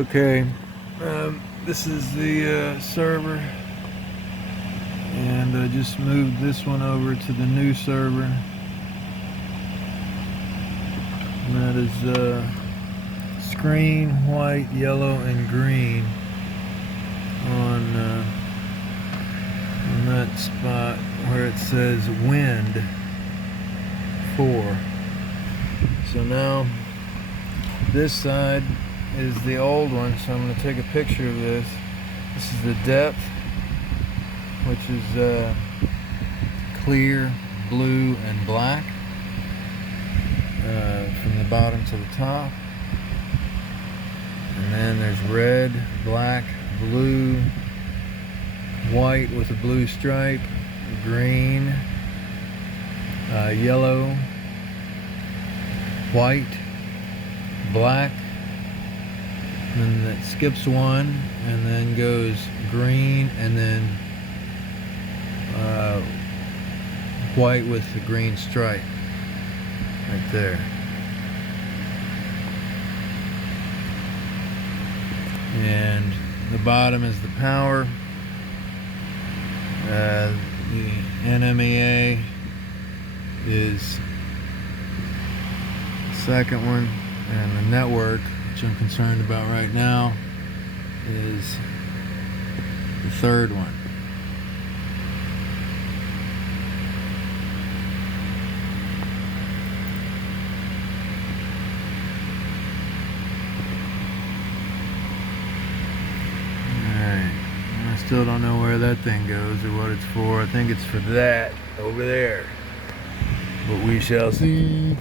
Okay, this is the server, and I just moved this one over to the new server, and that is screen, white, yellow, and green on that spot where it says wind 4. So now this side is the old one, so I'm going to take a picture of this. This is the depth, which is clear, blue, and black from the bottom to the top. And then there's red, black, blue, white with a blue stripe, green, yellow, white, black. And then it skips one and then goes green and then white with the green stripe right there. And the bottom is the power. The NMEA is the second one, and the network, which I'm concerned about right now, is the third one. Alright, I still don't know where that thing goes or what it's for. I think it's for that over there, but we shall see.